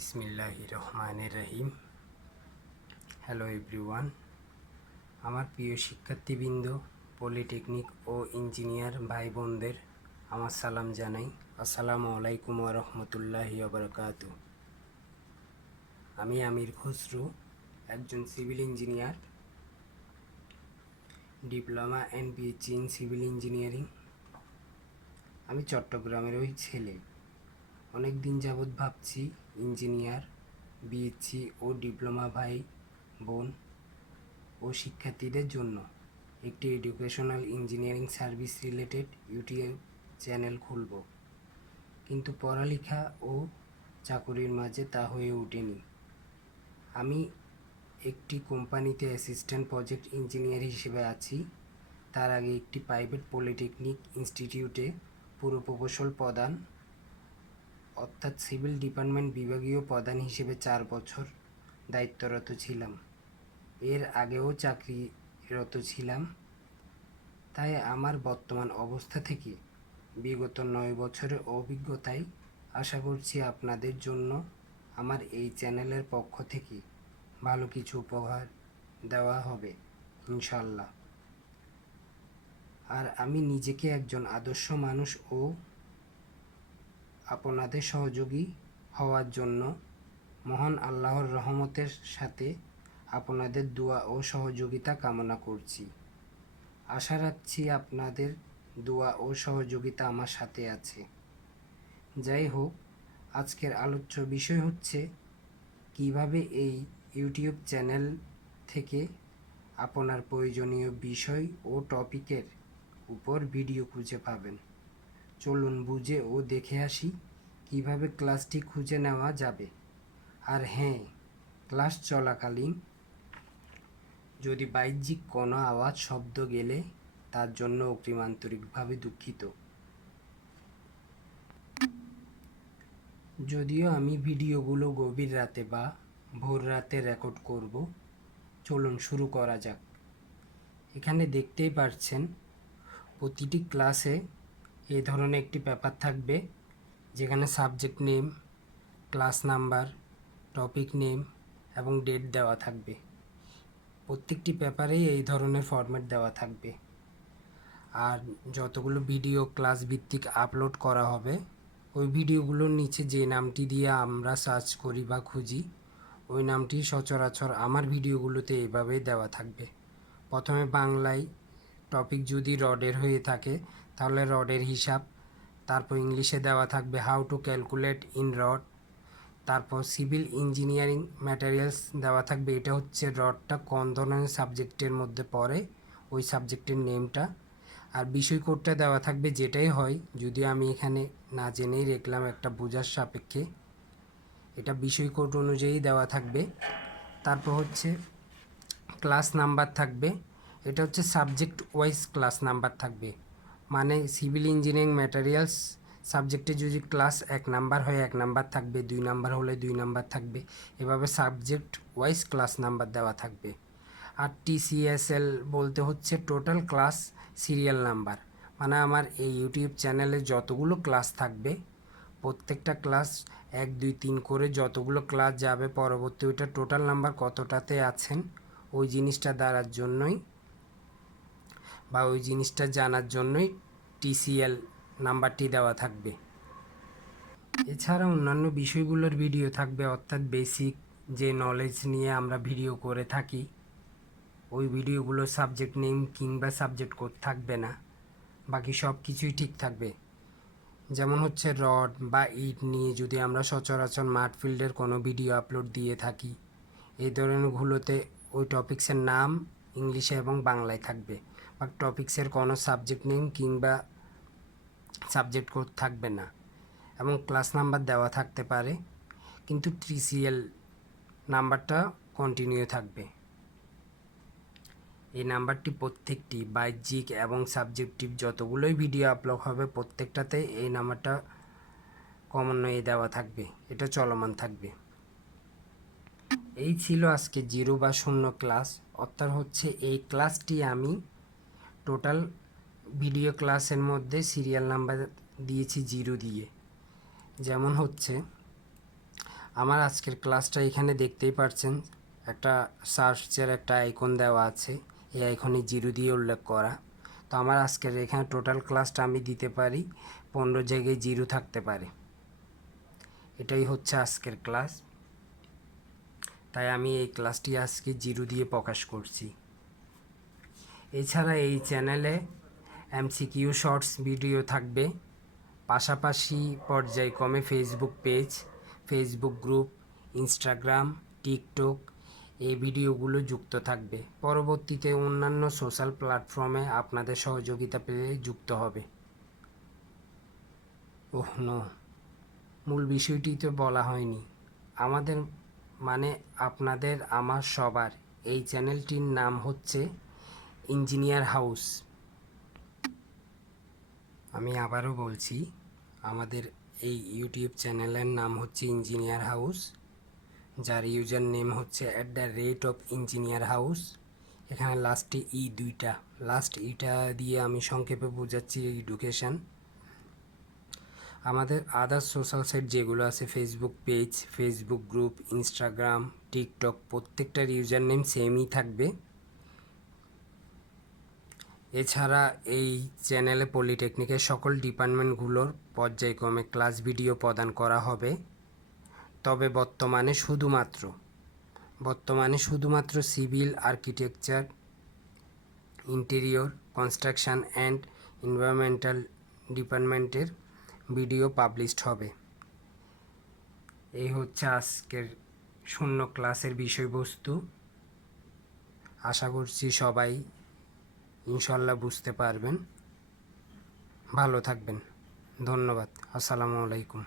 বিসমিল্লাহির রহমানির রহিম। Hello everyone, আমার প্রিয় শিক্ষার্থীবৃন্দ, পলিটেকনিক ও ইঞ্জিনিয়ার ভাই বোনদের আমার সালাম জানাই। আসসালামু আলাইকুম ওয়া রাহমাতুল্লাহি ওয়া বারাকাতুহু। আমি আমির খসরু, একজন civil engineer, diploma and PhD in civil engineering. আমি চট্টগ্রামের ওই ছেলে। অনেক দিন যাবৎ ভাবছি ইঞ্জিনিয়ার, বিএসসি ও ডিপ্লোমা ভাই বোন ও শিক্ষার্থীদের জন্য একটি educational engineering service related YouTube channel খুলব, কিন্তু পড়ালেখা ও চাকুরির মাঝে তা হয়ে ওঠেনি। আমি একটি কোম্পানিতে অ্যাসিস্ট্যান্ট প্রজেক্ট ইঞ্জিনিয়ার হিসেবে আছি। তার আগে একটি প্রাইভেট পলিটেকনিক ইনস্টিটিউটে পুরো প্রকৌশল প্রদান অর্থাৎ সিভিল ডিপার্টমেন্ট বিভাগীয় প্রধান হিসেবে 4 বছর দায়িত্বরত ছিলাম। এর আগেও চাকরিরত ছিলাম। তাই আমার বর্তমান অবস্থা থেকে বিগত 9 বছরের অভিজ্ঞতায় আশা করছি আপনাদের জন্য আমার এই চ্যানেলের পক্ষ থেকে ভালো কিছু উপহার দেওয়া হবে ইনশাল্লাহ। আর আমি নিজেকে একজন আদর্শ মানুষ ও আপনাদের সহযোগী হওয়ার জন্য মহান আল্লাহর রহমতের সাথে আপনাদের দোয়া ও সহযোগিতা কামনা করছি। আশা রাখছি আপনাদের দোয়া ও সহযোগিতা আমার সাথে আছে। যাই হোক, আজকের আলোচ্য বিষয় হচ্ছে কিভাবে এই ইউটিউব চ্যানেল থেকে আপনার প্রয়োজনীয় বিষয় ও টপিকের উপর ভিডিও খুঁজে পাবেন। চলুন বুঝে ও দেখে আসি কিভাবে ক্লাসটি খুঁজে নেওয়া যাবে। আর হ্যাঁ, ক্লাস চলাকালীন যদি বাহ্যিক কোনো আওয়াজ শব্দ গেলে তার জন্য অগ্রিম আন্তরিকভাবে দুঃখিত। যদিও আমি ভিডিওগুলো গভীর রাতে বা ভোর রাতে রেকর্ড করব। চলুন শুরু করা যাক। এখানে দেখতেই পাচ্ছেন প্রতিটি ক্লাসে এই ধরনের একটি পেপার থাকবে, যেখানে subject name, class number, topic name এবং ডেট দেওয়া থাকবে। প্রত্যেকটি পেপারেই এই ধরনের ফরম্যাট দেওয়া থাকবে। আর যতগুলো ভিডিও ক্লাস ভিত্তিক আপলোড করা হবে, ওই ভিডিওগুলোর নিচে যে নামটি দিয়ে আমরা সার্চ করি বা খুঁজি, ওই নামটি সচরাচর আমার ভিডিওগুলোতে এইভাবেই দেওয়া থাকবে। প্রথমে বাংলায় টপিক যদি রডের হয়ে থাকে তাহলে রডের হিসাব, তারপর ইংলিশে দেওয়া থাকবে how to calculate in rod, তারপর সিভিল ইঞ্জিনিয়ারিং ম্যাটেরিয়ালস দেওয়া থাকবে, এটা হচ্ছে রডটা কোন ধরনের সাবজেক্টের মধ্যে পড়ে, ওই সাবজেক্টের নেমটা। আর বিষয় কোডটা দেওয়া থাকবে, যেটাই হয়, যদি আমি এখানে না জেনেই রাখলাম একটা বোঝার সাপেক্ষে, এটা বিষয় কোড অনুযায়ী দেওয়া থাকবে। তারপর হচ্ছে ক্লাস নাম্বার থাকবে, এটা হচ্ছে সাবজেক্ট ওয়াইজ ক্লাস নাম্বার থাকবে। মানে সিভিল ইঞ্জিনিয়ারিং ম্যাটেরিয়ালস সাবজেক্টে যদি ক্লাস 1 নাম্বার হয় 1 নাম্বার থাকবে, 2 নাম্বার হলে 2 নাম্বার থাকবে, এভাবে সাবজেক্ট ওয়াইজ ক্লাস নাম্বার দেওয়া থাকবে। আর TCSL বলতে হচ্ছে টোটাল ক্লাস সিরিয়াল নাম্বার। মানে আমার এই ইউটিউব চ্যানেলে যতগুলো ক্লাস থাকবে, প্রত্যেকটা ক্লাস 1, 2, 3 করে যতগুলো ক্লাস যাবে পরবর্তী, ওইটা টোটাল নাম্বার কতটাতে আছেন ওই জিনিসটা দ্বারার জন্যই বা ওই জিনিসটা জানার জন্যই TCL নাম্বারটি দেওয়া থাকবে। এছাড়া অন্যান্য বিষয়গুলোর ভিডিও থাকবে, অর্থাৎ বেসিক যে নলেজ নিয়ে আমরা ভিডিও করে থাকি, ওই ভিডিওগুলো সাবজেক্ট নেম কিংবা সাবজেক্ট কোড থাকবে না, বাকি সব কিছুই ঠিক থাকবে। যেমন হচ্ছে রড বা ইট নিয়ে যদি আমরা সচরাচর মাঠ ফিল্ডের কোনো ভিডিও আপলোড দিয়ে থাকি, এই ধরনেরগুলোতে ওই টপিক্সের নাম ইংলিশে এবং বাংলায় থাকবে, বা টপিক্সের কোনো সাবজেক্ট নেম কিংবা সাবজেক্ট কোড থাকবে না, এবং ক্লাস নাম্বার দেওয়া থাকতে পারে, কিন্তু TCL নাম্বারটা কন্টিনিউ থাকবে। এই নাম্বারটি প্রত্যেকটি বাহ্যিক এবং সাবজেক্টিভ যতগুলোই ভিডিও আপলোড হবে প্রত্যেকটাতে এই নাম্বারটা কমনই দেওয়া থাকবে, এটা চলমান থাকবে। এই ছিল আজকে 0 বা 0 ক্লাস, অর্থাৎ হচ্ছে এই ক্লাসটি আমি টোটাল ভিডিও ক্লাসের মধ্যে সিরিয়াল নাম্বার দিয়েছি 0 দিয়ে। যেমন হচ্ছে আমার আজকের ক্লাসটা এখানে দেখতেই পাচ্ছেন, একটা সার্চের একটা আইকন দেওয়া আছে, এই আইকনে 0 দিয়ে উল্লেখ করা। তো আমার আজকের এখানে টোটাল ক্লাসটা আমি দিতে পারি 15 জায়গায় 0 থাকতে পারে। এটাই হচ্ছে আজকের ক্লাস, তাই আমি এই ক্লাসটি আজকে 0 দিয়ে প্রকাশ করছি। এছাড়া এই চ্যানেলে MCQ শর্টস ভিডিও থাকবে, পাশাপাশি পর্যায়ক্রমে Facebook page, Facebook group, Instagram, TikTok এই ভিডিওগুলো যুক্ত থাকবে। পরবর্তীতে অন্যান্য সোশ্যাল প্ল্যাটফর্মে আপনাদের সহযোগিতা পেলে যুক্ত হবে। ওহ নো, মূল বিষয়টি তো বলা হয়নি। আমাদের মানে আপনাদের আমার সবার এই চ্যানেলটির নাম হচ্ছে ইঞ্জিনিয়ার হাউস। আমি আবারও বলছি, আমাদের এই ইউটিউব চ্যানেলের নাম হচ্ছে ইঞ্জিনিয়ার হাউস, যার ইউজার নেম হচ্ছে @ইঞ্জিনিয়ার হাউস। এখানে লাস্টে দুইটা, লাস্ট ইটা দিয়ে আমি সংক্ষেপে বোঝাচ্ছি এডুকেশন। আমাদের আদার্স সোশ্যাল সাইট যেগুলো আছে, Facebook page, Facebook group, Instagram, TikTok, প্রত্যেকটার ইউজার নেম সেমই থাকবে। এছাড়া এই চ্যানেলে পলিটেকনিকের সকল ডিপার্টমেন্টগুলোর পর্যায়ক্রমে ক্লাস ভিডিও প্রদান করা হবে। তবে বর্তমানে শুধুমাত্র civil, architecture, interior, construction and environmental ডিপার্টমেন্টের ভিডিও পাবলিশড হবে। এই হচ্ছে আজকের শূন্য ক্লাসের বিষয়বস্তু। আশা করছি সবাই ইনশাল্লাহ বুঝতে পারবেন। ভালো থাকবেন, ধন্যবাদ। আসসালামু আলাইকুম।